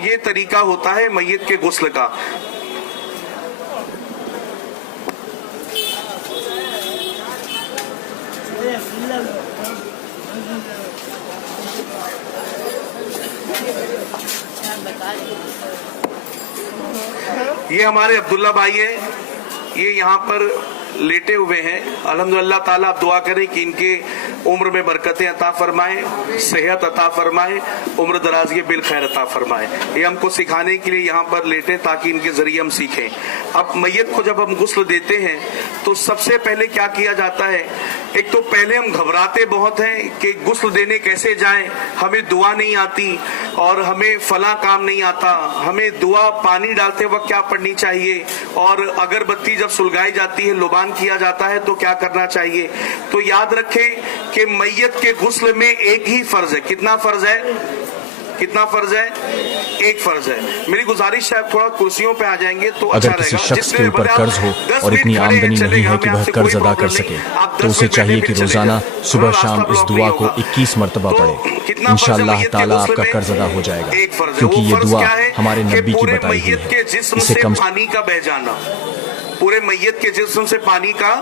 ये तरीका होता है मैयत के गुस्ल का। ये हमारे अब्दुल्ला भाई है, ये यहाँ पर लेटे हुए हैं। अल्हम्दुलिल्लाह ताला आप दुआ करें कि इनके उम्र में बरकतें अता फरमाए, सेहत अता फरमाए, उम्र दराज के बिल खैर अता फरमाए। ये हमको सिखाने के लिए यहाँ पर लेटे ताकि इनके जरिए हम सीखें। अब मैयत को जब हम गुस्ल देते हैं तो सबसे पहले क्या किया जाता है, एक तो पहले हम घबराते बहुत हैं कि गुस्ल देने कैसे जाएं, हमें दुआ नहीं आती और हमें फला काम नहीं आता, हमें दुआ पानी डालते वक्त क्या पढ़नी चाहिए, और अगरबत्ती जब सुलगाई जाती है, लुबान किया जाता है तो क्या करना चाहिए। तो याद रखें कि मैयत के गुस्ल में एक ही फर्ज है। कितना फर्ज है? कितना फर्ज है? एक फर्ज है। मेरी गुजारिश है थोड़ा कुर्सियों पे आ जाएंगे तो अच्छा अगर किसी रहेगा। शख्स के ऊपर कर्ज हो और इतनी आमदनी नहीं है कि वह कर्ज अदा कर सके तो उसे चाहिए कि रोजाना सुबह शाम इस दुआ को 21 मरतबा पढ़े। इंशाअल्लाह ताला आपका कर्ज अदा हो जाएगा, क्योंकि ये दुआ हमारे नबी की बताई हुई है। इसे कम पानी का बह जाना, पूरे मैयत के जिस्म से पानी का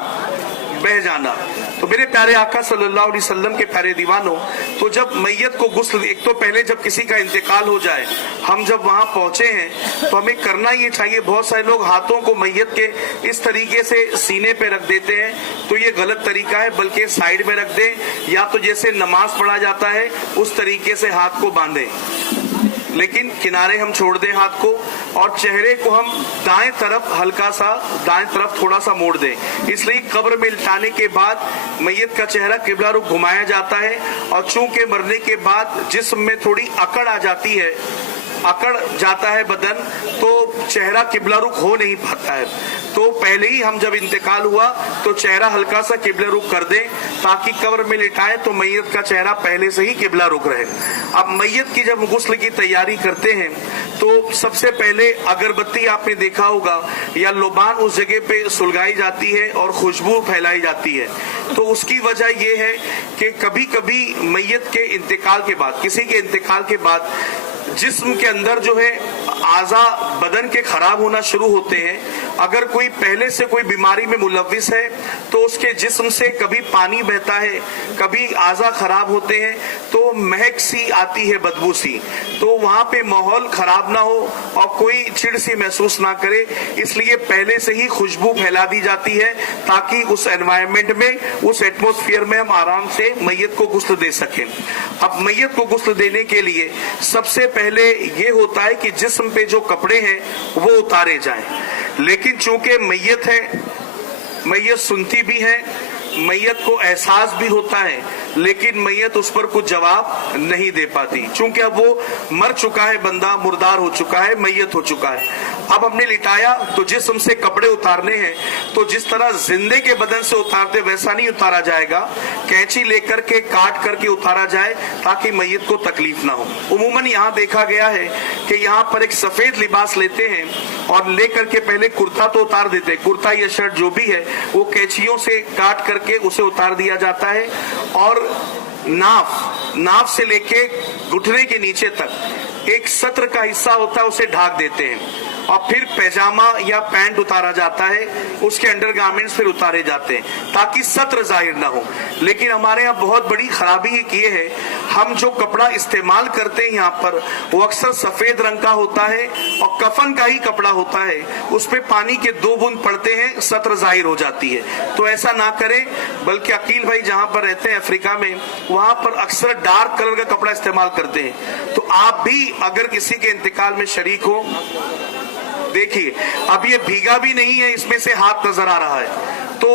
बह जाना। तो मेरे प्यारे आका सल्लल्लाहु अलैहि वसल्लम के प्यारे दीवानों, तो जब मैयत को गुस्ल, एक तो पहले जब किसी का इंतकाल हो जाए, हम जब वहां पहुंचे हैं तो हमें करना ये चाहिए। बहुत सारे लोग हाथों को मैयत के इस तरीके से सीने पे रख देते हैं, तो ये गलत तरीका है, बल्कि साइड में रख दें, या तो जैसे नमाज पढ़ा जाता है उस तरीके से हाथ को बांधें, लेकिन किनारे हम छोड़ दें हाथ को, और चेहरे को हम दाएं तरफ हल्का सा, दाएं तरफ थोड़ा सा मोड़ दें। इसलिए कब्र में लिटाने के बाद मैयत का चेहरा किबला रुख घुमाया जाता है, और चूंकि मरने के बाद जिस्म में थोड़ी अकड़ आ जाती है, अकड़ जाता है बदन, तो चेहरा किबला रुख हो नहीं पाता है। तो पहले ही हम जब इंतकाल हुआ तो चेहरा हल्का सा किबला रुख कर दें, ताकि कब्र में लिटाएं तो मैयत का चेहरा पहले से ही किबला रुख रहे। अब मैयत की जब गुस्ल की तैयारी करते हैं तो सबसे पहले अगरबत्ती आपने देखा होगा या लुबान उस जगह पे सुलगाई जाती है और खुशबू फैलाई जाती है। तो उसकी वजह यह है कि कभी कभी मैयत के इंतकाल के बाद, किसी के इंतकाल के बाद जिस्म के अंदर जो है आज़ा बदन के खराब होना शुरू होते हैं। अगर कोई पहले से कोई बीमारी में मुलव्विस है तो उसके जिस्म से कभी पानी बहता है, कभी आज़ा खराब होते हैं, तो महक सी आती है, बदबू सी। तो वहां पे माहौल खराब ना हो और कोई चिड़ सी महसूस ना करे, इसलिए पहले से ही खुशबू फैला दी जाती है ताकि उस एनवायरमेंट में, उस एटमोस्फियर में हम आराम से मैयत को गुस्ल दे सकें। अब मैयत को गुस्ल देने के लिए सबसे पहले ये होता है कि जिस्म पे जो कपड़े हैं वो उतारे जाएं, लेकिन चूंकि मैयत है, मैयत सुनती भी है, मैयत को एहसास भी होता है, लेकिन मैयत उस पर कुछ जवाब नहीं दे पाती, चूंकि अब वो मर चुका है, बंदा मुर्दार हो चुका है, मैयत हो चुका है। अब हमने लिटाया तो जिस्म से कपड़े उतारने हैं, तो जिस तरह जिंदे के बदन से उतारते वैसा नहीं उतारा जाएगा, कैंची लेकर के काट करके उतारा जाए ताकि मैयत को तकलीफ ना हो। उमूमन यहाँ देखा गया है कि यहाँ पर एक सफेद लिबास लेते हैं और लेकर के पहले कुर्ता तो उतार देते हैं, कुर्ता या शर्ट जो भी है वो कैंचियों से काट करके उसे उतार दिया जाता है, और नाफ से लेके घुटने के नीचे तक एक सत्र का हिस्सा होता है उसे ढक देते हैं, और फिर पैजामा या पैंट उतारा जाता है, उसके अंडरगारमेंट्स फिर उतारे जाते हैं ताकि सत्र जाहिर ना हो। लेकिन हमारे यहाँ बहुत बड़ी खराबी ये है, हम जो कपड़ा इस्तेमाल करते हैं यहाँ पर वो अक्सर सफेद रंग का होता है और कफन का ही कपड़ा होता है, उस पे पानी के 2 बूंद पड़ते हैं, सत्र जाहिर हो जाती है। तो ऐसा ना करें, बल्कि अकील भाई जहाँ पर रहते हैं अफ्रीका में, वहां पर अक्सर डार्क कलर का कपड़ा इस्तेमाल करते हैं। तो आप भी अगर किसी के इंतकाल में शरीक हो, देखिए अब ये भीगा भी नहीं है, इसमें से हाथ नजर आ रहा है, तो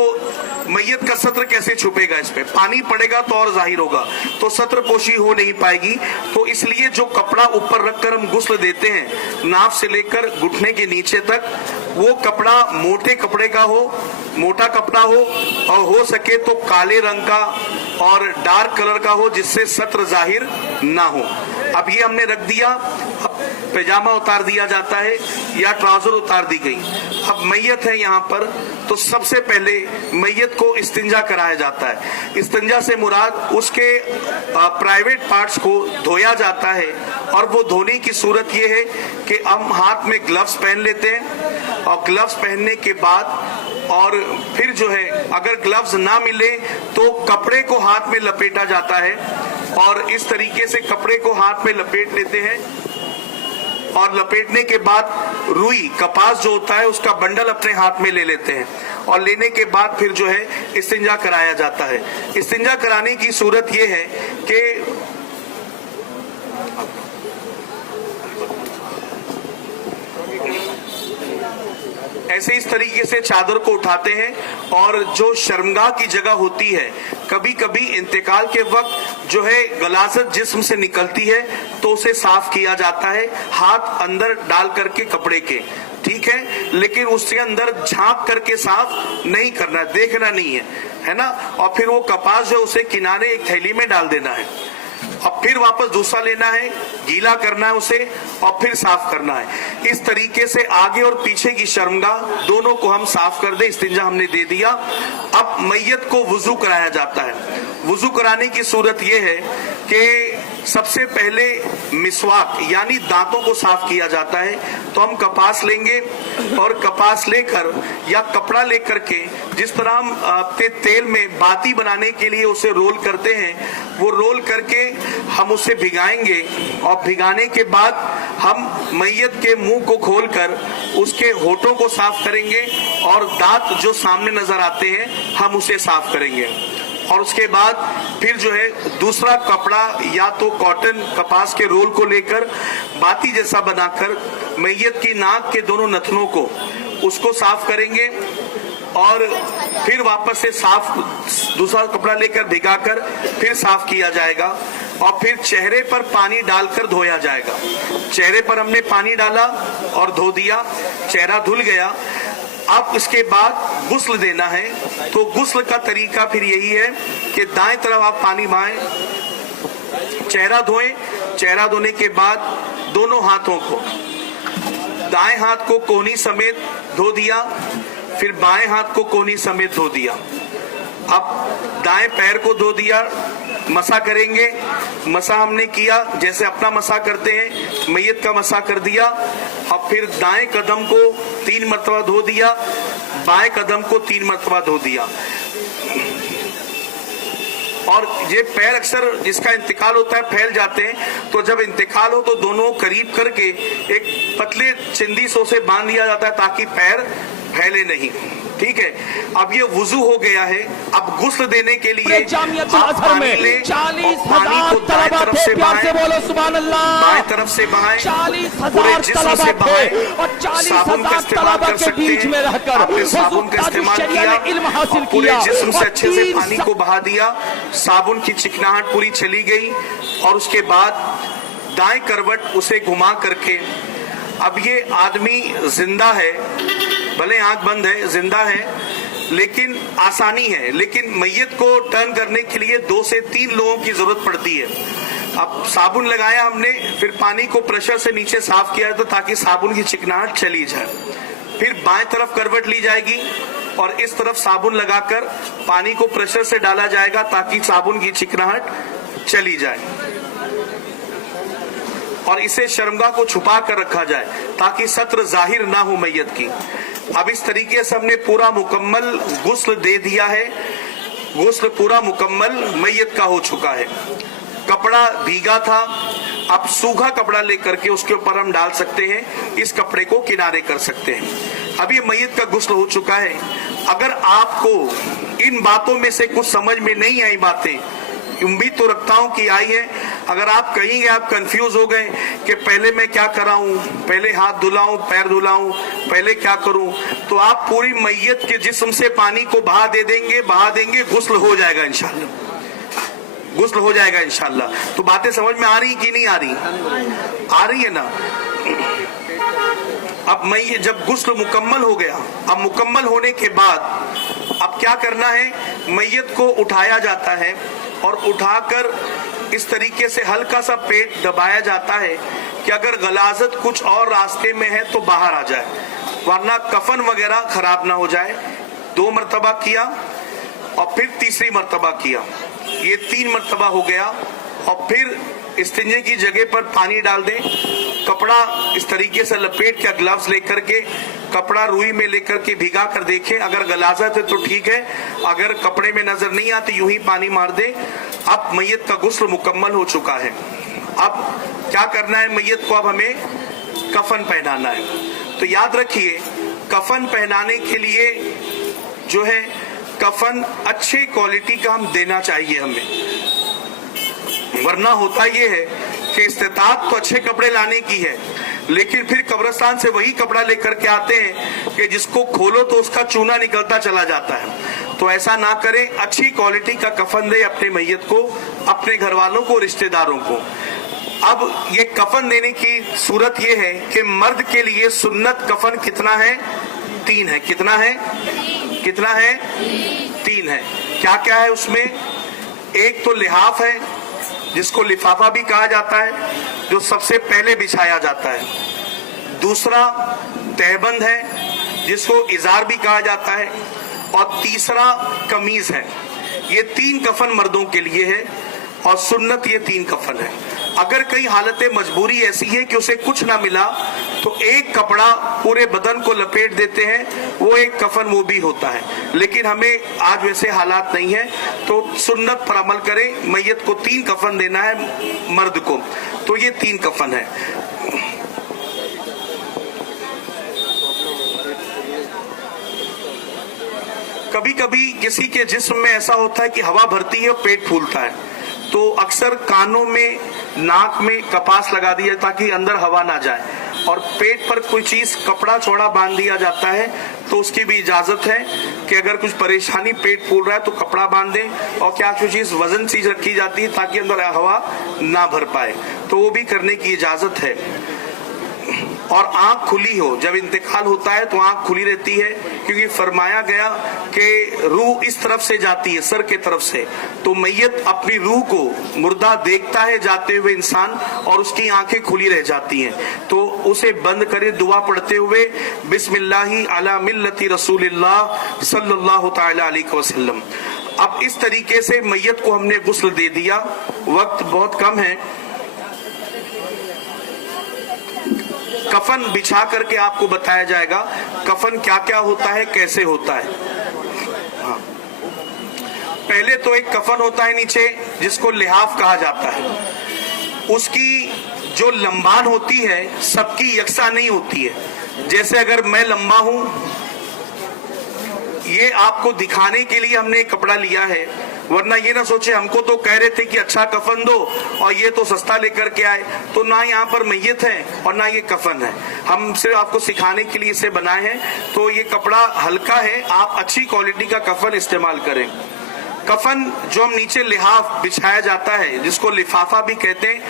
मैयत का सत्र कैसे छुपेगा? इसमें पानी पड़ेगा तो और जाहिर होगा, तो सत्र पोशी हो नहीं पाएगी। तो इसलिए जो कपड़ा ऊपर रखकर हम गुस्ल देते हैं, नाफ से लेकर घुटने के नीचे तक, वो कपड़ा मोटे कपड़े का हो, मोटा कपड़ा हो, और हो सके तो काले रंग का और डार्क कलर का हो, जिससे सत्र जाहिर ना हो। अब ये हमने रख दिया, अब पैजामा उतार दिया जाता है या ट्राउजर उतार दी गई। अब मैयत है यहाँ पर, तो सबसे पहले मैयत को इस्तिंजा कराया जाता है। इस्तिंजा से मुराद उसके प्राइवेट पार्ट्स को धोया जाता है, और वो धोने की सूरत ये है कि हम हाथ में ग्लव्स पहन लेते हैं, और ग्लव्स पहनने के बाद और फिर जो है अगर ग्लव्स ना मिले तो कपड़े को हाथ में लपेटा जाता है, और इस तरीके से कपड़े को हाथ में लपेट लेते हैं, और लपेटने के बाद रुई कपास जो होता है उसका बंडल अपने हाथ में ले लेते हैं, और लेने के बाद फिर जो है इस्तिंजा कराया जाता है। इस्तिंजा कराने की सूरत ये है कि ऐसे इस तरीके से चादर को उठाते हैं, और जो शर्मगाह की जगह होती है, कभी कभी इंतकाल के वक्त जो है गलाजत जिस्म से निकलती है तो उसे साफ किया जाता है, हाथ अंदर डाल करके कपड़े के, ठीक है, लेकिन उसके अंदर झांक करके साफ नहीं करना, देखना नहीं है ना। और फिर वो कपास जो उसे किनारे एक थैली में डाल देना है, अब फिर वापस दूसरा लेना है, गीला करना है उसे, और फिर साफ करना है। इस तरीके से आगे और पीछे की शर्मगाह दोनों को हम साफ कर दे। इस्तिंजा हमने दे दिया। अब मैयत को वुजू कराया जाता है। वुजू कराने की सूरत यह है कि सबसे पहले मिसवाक यानी दांतों को साफ किया जाता है। तो हम कपास लेंगे, और कपास लेकर या कपड़ा लेकर के जिस तरह हम तेल में बाती बनाने के लिए उसे रोल करते हैं, वो रोल करके हम उसे भिगाएंगे, और भिगाने के बाद हम मैयत के मुंह को खोलकर उसके होठों को साफ करेंगे, और दांत जो सामने नजर आते हैं हम उसे साफ करेंगे। और उसके बाद फिर जो है दूसरा कपड़ा या तो कॉटन कपास के रोल को लेकर बाती जैसा बनाकर मैयत की नाक के दोनों नथनों को उसको साफ करेंगे, और फिर वापस से साफ दूसरा कपड़ा लेकर भिगाकर फिर साफ किया जाएगा, और फिर चेहरे पर पानी डालकर धोया जाएगा। चेहरे पर हमने पानी डाला और धो दिया, चेहरा धुल गया। अब इसके बाद गुस्ल देना है। तो गुस्ल का तरीका फिर यही है कि दाएं तरफ आप पानी बहाएं, चेहरा धोएं, चेहरा धोने के बाद दोनों हाथों को, दाएं हाथ को कोहनी समेत धो दिया, फिर बाएं हाथ को कोहनी समेत धो दिया। अब दाएं पैर को धो दिया, मसा करेंगे। मसा हमने किया जैसे अपना मसा करते हैं, मैयत का मसा कर दिया। अब फिर दाएं कदम को 3 मरतबा धो दिया, बाएं कदम को 3 मरतबा धो दिया। और ये पैर अक्सर जिसका इंतकाल होता है फैल जाते हैं, तो जब इंतकाल हो तो दोनों करीब करके एक पतले चिंदी सो से बांध दिया जाता है ताकि पैर फैले नहीं, ठीक है। अब ये वुजू हो गया है। अब गुस्ल देने के लिए आप पानी लें, 40,000 तलबा थे, प्यार से बोलो सुभान अल्लाह। बाएं तरफ से बहाएं, 40,000 तलबा थे, और 40,000 तलबा के बीच में रहकर आपने साबुन का इस्तेमाल किया, इल्म हासिल पूरे किया, जिस्म से अच्छे से पानी को बहा दिया, साबुन की चिकनाहट पूरी चली गई। और उसके बाद दाएं करवट उसे घुमा करके, अब ये आदमी जिंदा है, भले आंख बंद है, जिंदा है, लेकिन आसानी है। लेकिन मैयत को टर्न करने के लिए 2 से 3 लोगों की जरूरत पड़ती है। अब साबुन लगाया हमने, फिर पानी को प्रेशर से नीचे साफ किया तो ताकि साबुन की चिकनाहट चली जाए। फिर बाएं तरफ करवट ली जाएगी, और इस तरफ साबुन लगाकर पानी को प्रेशर से डाला जाएगा ताकि साबुन की चिकनाहट चली जाए, और इसे शर्मगाह को छुपा कर रखा जाए ताकि सत्र जाहिर ना हो मैयत की। अब इस तरीके से हमने पूरा मुकम्मल गुस्ल दे दिया है। गुस्ल पूरा मुकम्मल मैयत का हो चुका है। कपड़ा भीगा था, अब सूखा कपड़ा लेकर के उसके ऊपर हम डाल सकते हैं, इस कपड़े को किनारे कर सकते हैं। अब ये मैयत का गुस्ल हो चुका है। अगर आपको इन बातों में से कुछ समझ में नहीं आई बातें, उम्मीद तो रखता हूं कि आई है। अगर आप कहेंगे आप कंफ्यूज हो गए कि पहले मैं क्या कराऊं, पहले हाथ धुलाऊं, पैर धुलाऊं, पहले क्या करूं, तो आप पूरी मैयत के जिस्म से पानी को बहा देंगे, गुस्ल हो जाएगा इंशाल्लाह, गुस्ल हो जाएगा इंशाल्लाह। तो बातें समझ में आ रही कि नहीं आ रही? आ रही है ना। अब मैयत जब गुस्ल मुकम्मल हो गया, अब मुकम्मल होने के बाद अब क्या करना है, मैयत को उठाया जाता है, और उठाकर इस तरीके से हल्का सा पेट दबाया जाता है कि अगर गलाजत कुछ और रास्ते में है तो बाहर आ जाए, वरना कफन वगैरह खराब ना हो जाए। 2 मरतबा किया और फिर तीसरी मरतबा किया, ये 3 मरतबा हो गया। और फिर इस्तिंजे की जगह पर पानी डाल दें, कपड़ा इस तरीके से लपेट के, ग्लव्स लेकर के, कपड़ा रुई में लेकर के भिगा कर देखें, अगर गलाजत है तो ठीक है, अगर कपड़े में नजर नहीं आती यूं ही पानी मार दे। अब मैयत का गुस्ल मुकम्मल हो चुका है। अब क्या करना है, मैयत को अब हमें कफन पहनाना है। तो याद रखिए, कफन पहनाने के लिए जो है कफन अच्छे क्वालिटी का हम देना चाहिए हमें, वरना होता ये है कि इस्तेताअत तो अच्छे कपड़े लाने की है, लेकिन फिर कब्रिस्तान से वही कपड़ा लेकर के आते हैं कि जिसको खोलो तो उसका चूना निकलता चला जाता है। तो ऐसा ना करें, अच्छी क्वालिटी का कफन दे अपने मैयत को, अपने घर वालों को, रिश्तेदारों को। अब ये कफन देने की सूरत ये है कि मर्द के लिए सुन्नत कफन कितना है, 3 है। कितना है? कितना है? 3 है। क्या क्या है उसमें? एक तो लिहाफ है, जिसको लिफाफा भी कहा जाता है, जो सबसे पहले बिछाया जाता है। दूसरा तहबंद है, जिसको इजार भी कहा जाता है। और तीसरा कमीज है। ये 3 कफन मर्दों के लिए है और सुन्नत ये 3 कफन है। अगर कई हालतें मजबूरी ऐसी है कि उसे कुछ ना मिला तो एक कपड़ा पूरे बदन को लपेट देते हैं, वो एक कफन वो भी होता है। लेकिन हमें आज वैसे हालात नहीं है, तो सुन्नत पर अमल करें। मैयत को 3 कफन देना है मर्द को, तो ये 3 कफन है। कभी कभी किसी के जिस्म में ऐसा होता है कि हवा भरती है, पेट फूलता है, तो अक्सर कानों में, नाक में कपास लगा दिया ताकि अंदर हवा ना जाए, और पेट पर कोई चीज, कपड़ा चौड़ा बांध दिया जाता है। तो उसकी भी इजाजत है कि अगर कुछ परेशानी, पेट फूल रहा है तो कपड़ा बांध दें, और क्या कुछ चीज वजन चीज रखी जाती है ताकि अंदर हवा ना भर पाए, तो वो भी करने की इजाजत है। और आंख खुली हो, जब इंतकाल होता है तो आंख खुली रहती है, क्योंकि फरमाया गया कि रूह इस तरफ से जाती है, सर के तरफ से, तो मैयत अपनी रूह को, मुर्दा देखता है जाते हुए इंसान, और उसकी आंखें खुली रह जाती हैं। तो उसे बंद करे दुआ पढ़ते हुए, बिस्मिल्लाहि अला मिल्लति रसूलिल्लाह सल्लल्लाहु तआला अलैहि वसल्लम। अब इस तरीके से मैयत को हमने गुस्ल दे दिया। वक्त बहुत कम है, कफन बिछा करके आपको बताया जाएगा कफन क्या क्या होता है, कैसे होता है। हाँ। पहले तो एक कफन होता है नीचे, जिसको लिहाफ कहा जाता है। उसकी जो लंबान होती है सबकी यकसा नहीं होती है। जैसे अगर मैं लंबा हूं, ये आपको दिखाने के लिए हमने एक कपड़ा लिया है, वरना ये ना सोचे हमको तो कह रहे थे कि अच्छा कफन दो और ये तो सस्ता लेकर के आए। तो ना यहाँ पर मैयत है और ना ये कफन है, हम सिर्फ आपको सिखाने के लिए इसे बनाए हैं। तो ये कपड़ा हल्का है, आप अच्छी क्वालिटी का कफन इस्तेमाल करें। कफन जो हम नीचे लिहाफ बिछाया जाता है, जिसको लिफाफा भी कहते हैं,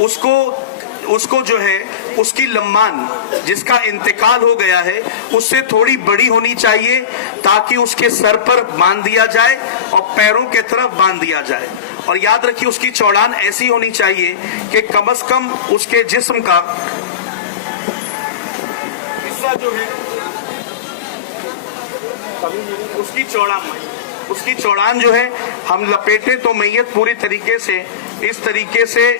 उसको जो है, उसकी लंबान, जिसका इंतकाल हो गया है, उससे थोड़ी बड़ी होनी चाहिए, ताकि उसके सर पर बांध दिया जाए और पैरों के तरफ बांध दिया जाए। और याद रखिए, उसकी चौड़ान ऐसी होनी चाहिए कि कम से कम उसके जिस्म का हिस्सा जो है, उसकी चौड़ान जो है, हम लपेटे तो मैयत पूरी तरीके से, इस तरीके से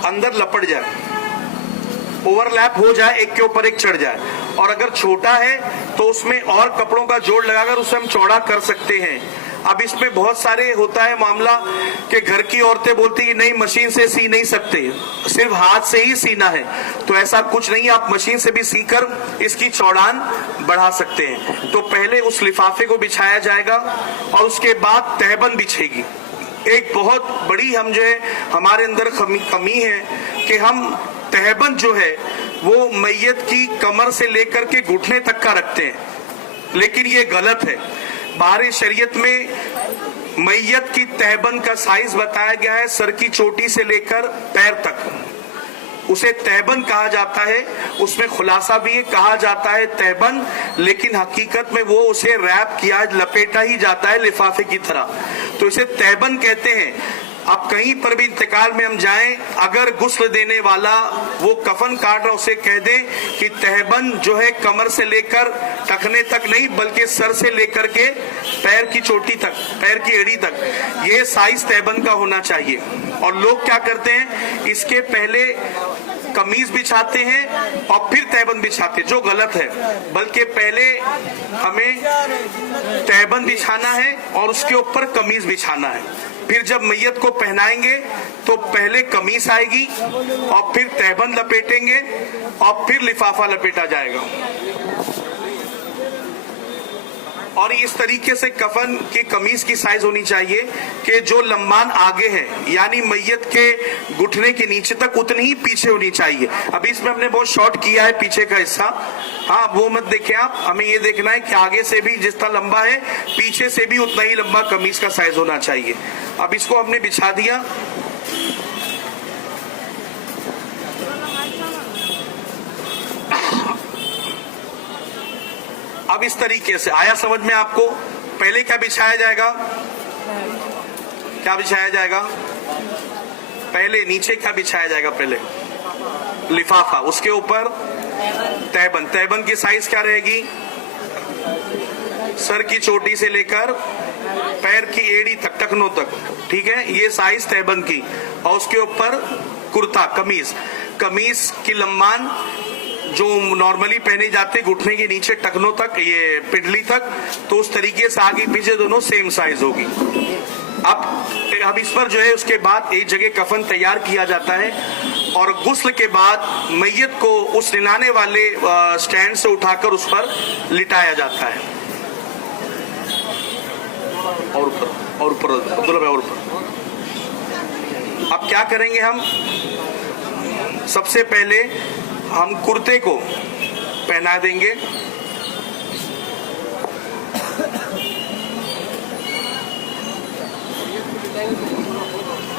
अंदर लपट जाए, ओवरलैप हो जाए, एक के ऊपर एक चढ़ जाए। और अगर छोटा है तो उसमें और कपड़ों का जोड़ लगाकर उसे हम चौड़ा कर सकते हैं। अब इसमें बहुत सारे होता है मामला कि घर की औरतें बोलती है नहीं, मशीन से सी नहीं सकते, सिर्फ हाथ से ही सीना है। तो ऐसा कुछ नहीं, आप मशीन से भी सीकर इसकी चौड़ान बढ़ा सकते हैं। तो पहले उस लिफाफे को बिछाया जाएगा और उसके बाद तहबंद बिछेगी। एक बहुत बड़ी हम जो है, हमारे अंदर कमी है कि हम तहबंद जो है वो मैयत की कमर से लेकर के घुटने तक का रखते हैं, लेकिन ये गलत है। बाहरी शरीयत में मैयत की तहबंद का साइज बताया गया है सर की चोटी से लेकर पैर तक। उसे तहबन कहा जाता है, उसमें खुलासा भी है, कहा जाता है तहबन, लेकिन हकीकत में वो उसे रैप किया, लपेटा ही जाता है लिफाफे की तरह, तो इसे तहबन कहते हैं। अब कहीं पर भी इंतकाल में हम जाएं, अगर गुस्ल देने वाला वो कफन काट रहा उसे कह दें कि तहबन जो है कमर से लेकर टखने तक नहीं, बल्कि सर से लेकर के पैर की चोटी तक, पैर की एड़ी तक, ये साइज तहबन का होना चाहिए। और लोग क्या करते हैं, इसके पहले कमीज बिछाते हैं और फिर तहबन बिछाते हैं, जो गलत है। बल्कि पहले हमें तहबन बिछाना है और उसके ऊपर कमीज बिछाना है। फिर जब मैयत को पहनाएंगे तो पहले कमीज आएगी और फिर तहबन लपेटेंगे और फिर लिफाफा लपेटा जाएगा। और इस तरीके से कफन की कमीज की साइज होनी चाहिए कि जो लंबान आगे है, यानी मैयत के घुटने के नीचे तक, उतनी ही पीछे होनी चाहिए। अभी इसमें हमने बहुत शॉर्ट किया है पीछे का हिस्सा, हाँ वो मत देखें आप, हमें ये देखना है कि आगे से भी जितना लंबा है, पीछे से भी उतना ही लंबा कमीज का साइज होना चाहिए। अब इसको हमने बिछा दिया, अब इस तरीके से आया समझ में आपको। पहले क्या बिछाया जाएगा, क्या बिछाया जाएगा, पहले नीचे क्या बिछाया जाएगा, पहले लिफाफा, उसके ऊपर तहबन। तहबन की साइज क्या रहेगी, सर की चोटी से लेकर पैर की एड़ी तक, टखनों तक, ठीक है, ये साइज तहबन की। और उसके ऊपर कुर्ता, कमीज, कमीज की लंबान जो नॉर्मली पहने जाते घुटने के नीचे टखनों तक, ये पिडली तक, तो उस तरीके से आगे पीछे दोनों सेम साइज होगी। अब इस पर जो है उसके बाद एक जगह कफन तैयार किया जाता है और गुस्ल के बाद मैयत को उस निनाने वाले स्टैंड से उठाकर उस पर लिटाया जाता है। और ऊपर, और ऊपर, अब्दुल्ला भाई और ऊपर। अब क्या करेंगे हम, सबसे पहले हम कुर्ते को पहना देंगे,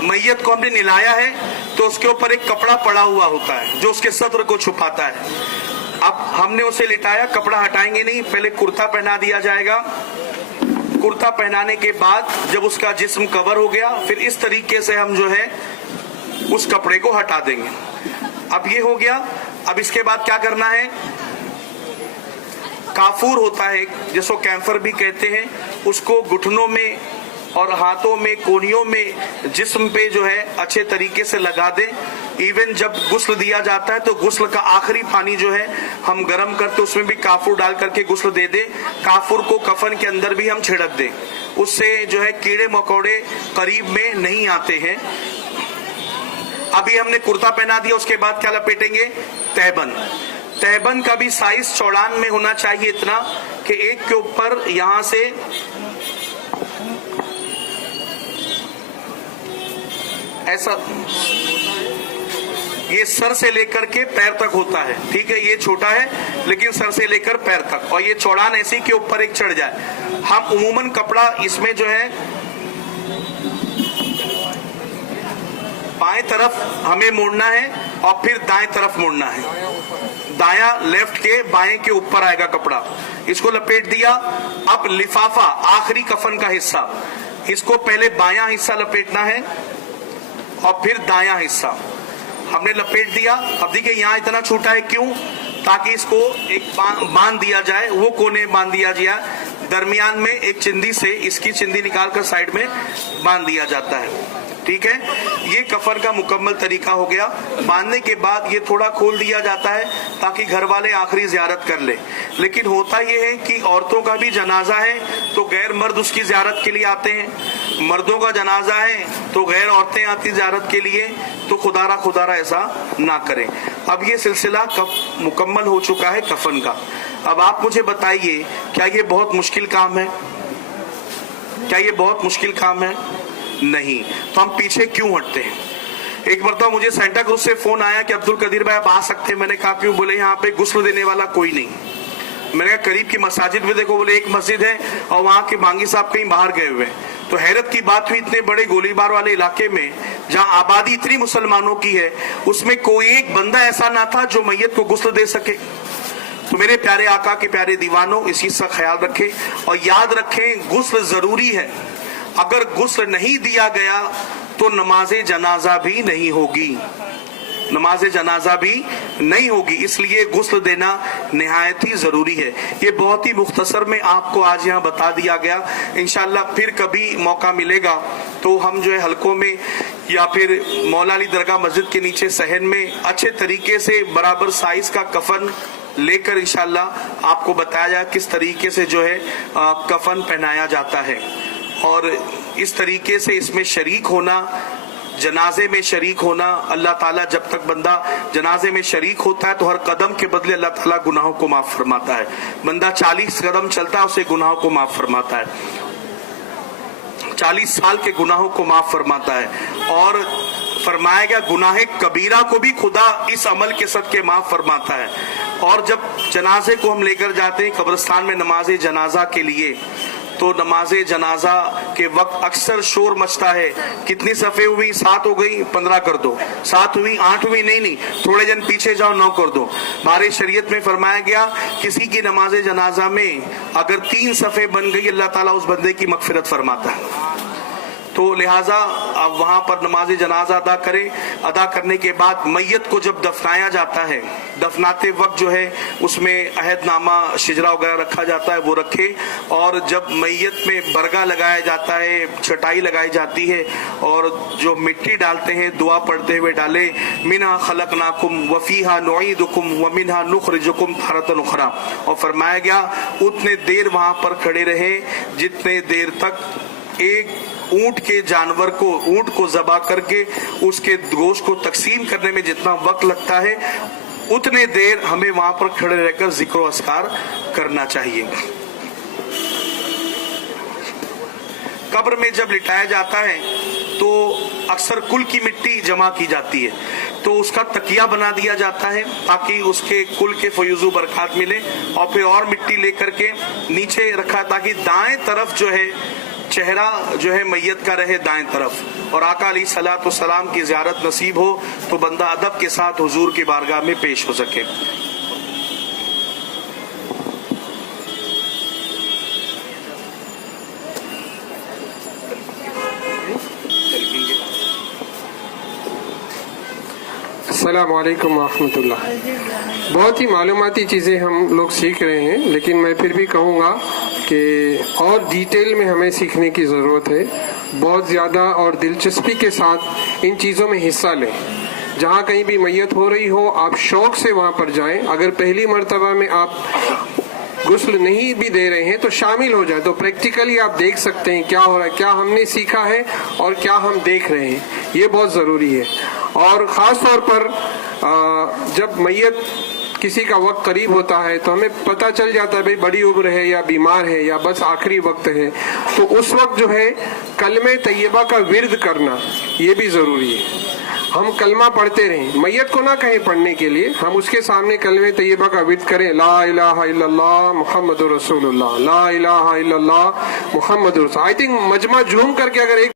मैयत को हमने निलाया है तो उसके ऊपर एक कपड़ा पड़ा हुआ होता है जो उसके सत्र को छुपाता है। अब हमने उसे लिटाया, कपड़ा हटाएंगे नहीं, पहले कुर्ता पहना दिया जाएगा। कुर्ता पहनाने के बाद जब उसका जिस्म कवर हो गया, फिर इस तरीके से हम जो है उस कपड़े को हटा देंगे। अब ये हो गया। अब इसके बाद क्या करना है, काफूर होता है जिसको कैंफर भी कहते हैं, उसको घुटनों में और हाथों में, कोहनियों में, जिस्म पे जो है अच्छे तरीके से लगा दें। इवन जब गुस्ल दिया जाता है तो गुस्ल का आखिरी पानी जो है हम गर्म करते उसमें भी काफूर डाल करके गुस्ल दे दें। काफूर को कफन के अंदर भी हम छिड़क दें, उससे जो है कीड़े मकोड़े करीब में नहीं आते हैं। अभी हमने कुर्ता पहना दिया, उसके बाद क्या लपेटेंगे, तहबन। तहबन का भी साइज चौड़ान में होना चाहिए इतना कि एक के ऊपर यहां से ऐसा, ये सर से लेकर के पैर तक होता है, ठीक है, ये छोटा है लेकिन सर से लेकर पैर तक, और ये चौड़ान ऐसी के ऊपर एक चढ़ जाए। हम उमूमन कपड़ा इसमें जो है बाएं तरफ हमें मोड़ना है और फिर दाएं तरफ मोड़ना है, दाया लेफ्ट के बाएं के ऊपर आएगा कपड़ा। इसको लपेट दिया। अब लिफाफा, आखिरी कफन का हिस्सा, इसको पहले बायां हिस्सा लपेटना है और फिर दायां हिस्सा हमने लपेट दिया। अब देखिए यहाँ इतना छोटा है, क्यों, ताकि इसको एक बांध दिया जाए, वो कोने बांध दिया जाए, दरमियान में एक चिंदी से इसकी चिंदी निकालकर साइड में बांध दिया जाता है, ठीक है। ये कफन का मुकम्मल तरीका हो गया। बांधने के बाद ये थोड़ा खोल दिया जाता है ताकि घर वाले आखिरी जियारत कर ले। लेकिन होता ये है कि औरतों का भी जनाजा है तो गैर मर्द उसकी जियारत के लिए आते हैं, मर्दों का जनाजा है तो गैर औरतें आती जियारत के लिए, तो खुदारा ऐसा ना करें। अब ये सिलसिला मुकम्मल हो चुका है कफन का। अब आप मुझे बताइए, क्या ये बहुत मुश्किल काम है, क्या ये बहुत मुश्किल काम है? नहीं। तो हम पीछे क्यों हटते हैं? एक मरतबा मुझे सेंटा क्रूज से फोन आया कि अब्दुल कदीर भाई आप आ सकते हैं। मैंने कहा क्यों? बोले यहाँ पे गुस्ल देने वाला कोई नहीं। मैंने कहा करीब की मसाजिद में देखो, बोले एक मस्जिद है और वहां के बांगी साहब कहीं बाहर गए हुए हैं। तो हैरत की बात हुई इतने बड़े गोलीबार वाले इलाके में जहां आबादी इतनी मुसलमानों की है, उसमें कोई एक बंदा ऐसा ना था जो मैयत को गुस्ल दे सके। तो मेरे प्यारे आका के प्यारे दीवानों, इस चीज का ख्याल रखें और याद रखें गुस्ल जरूरी है। अगर गुस्ल नहीं दिया गया तो नमाज जनाजा भी नहीं होगी, नमाज जनाजा भी नहीं होगी। इसलिए गुस्ल देना निहायत ही जरूरी है। ये बहुत ही मुख्तसर में आपको आज यहाँ बता दिया गया। इंशाल्लाह फिर कभी मौका मिलेगा तो हम जो है हलकों में या फिर मौला अली दरगाह मस्जिद के नीचे सहन में अच्छे तरीके से बराबर साइज का कफन लेकर इंशाल्लाह आपको बताया जाए किस तरीके से जो है कफन पहनाया जाता है। और इस तरीके से इसमें शरीक होना, जनाजे में शरीक होना, अल्लाह ताला जब तक बंदा जनाजे में शरीक होता है तो हर कदम के बदले अल्लाह ताला गुनाहों को माफ फरमाता है। बंदा 40 कदम चलता है उसे गुनाहों को माफ फरमाता है, 40 साल के गुनाहों को माफ फरमाता है। और फरमाया गया गुनाहे कबीरा को भी खुदा इस अमल के सदके माफ फरमाता है। और जब जनाजे को हम लेकर जाते हैं कब्रिस्तान में नमाज जनाजा के लिए, तो नमाज जनाजा के वक्त अक्सर शोर मचता है, कितनी सफ़े हुई, 7 हो गई 15 कर दो, 7 हुई 8 हुई, नहीं थोड़े जन पीछे जाओ 9 कर दो। हमारे शरीयत में फरमाया गया किसी की नमाज जनाजा में अगर 3 सफ़े बन गई अल्लाह ताला उस बंदे की मगफिरत फरमाता है। तो लिहाजा अब वहां पर नमाज जनाजा अदा करें। अदा करने के बाद मैयत को जब दफनाया जाता है, दफनाते वक्त जो है उसमें अहदनामा शिजरा वगैरह रखा जाता है, वो रखे। और जब मैयत में बरगा लगाया जाता है, चटाई लगाई जाती है और जो मिट्टी डालते हैं दुआ पढ़ते हुए डाले, मिन्हा खलकनाकुम वफीहा नुईदुकुम व मिन्हा नुखरिजुकुम तारतन उखरा। और फरमाया गया उतने देर वहां पर खड़े रहे जितने देर तक एक ऊंट के जानवर को, ऊंट को ज़बा करके उसके गोश्त को तकसीम करने में जितना वक्त लगता है उतने देर हमें वहां पर खड़े रहकर जिक्र व अस्कार करना चाहिए। कब्र में जब लिटाया जाता है तो अक्सर कुल की मिट्टी जमा की जाती है, तो उसका तकिया बना दिया जाता है ताकि उसके कुल के फयूजु बरकत मिले। और फिर और मिट्टी लेकर के नीचे रखा ताकि दाएं तरफ जो है चेहरा जो है मैयत का रहे दाएं तरफ, और आका अलैहिस्सलातु सलाम की ज़ियारत नसीब हो तो बंदा अदब के साथ हुजूर की बारगाह में पेश हो सके। अस्सलामु अलैकुम वरहमतुल्लाह। बहुत ही मालूमाती चीज़ें हम लोग सीख रहे हैं, लेकिन मैं फिर भी कहूँगा कि और डिटेल में हमें सीखने की ज़रूरत है। बहुत ज़्यादा और दिलचस्पी के साथ इन चीज़ों में हिस्सा लें। जहाँ कहीं भी मैयत हो रही हो आप शौक़ से वहाँ पर जाएं। अगर पहली मर्तबा में आप गुस्ल नहीं भी दे रहे हैं तो शामिल हो जाए, तो प्रैक्टिकली आप देख सकते हैं क्या हो रहा है, क्या हमने सीखा है और क्या हम देख रहे हैं। ये बहुत ज़रूरी है। और ख़ास तौर पर जब मैयत किसी का वक्त करीब होता है तो हमें पता चल जाता है भाई बड़ी उम्र है या बीमार है या बस आखिरी वक्त है, तो उस वक्त जो है कलमे तैयबा का विर्द करना ये भी ज़रूरी है। हम कलमा पढ़ते रहें, मैयत को ना कहें पढ़ने के लिए, हम उसके सामने कलमे तैयबा का विर्द करें, ला इलाहा इल्लल्लाह मुहम्मदुर रसूलुल्लाह, ला इलाहा इल्लल्लाह मुहम्मदुर रसूलुल्लाह। आई थिंक मजमा झूम करके अगर एक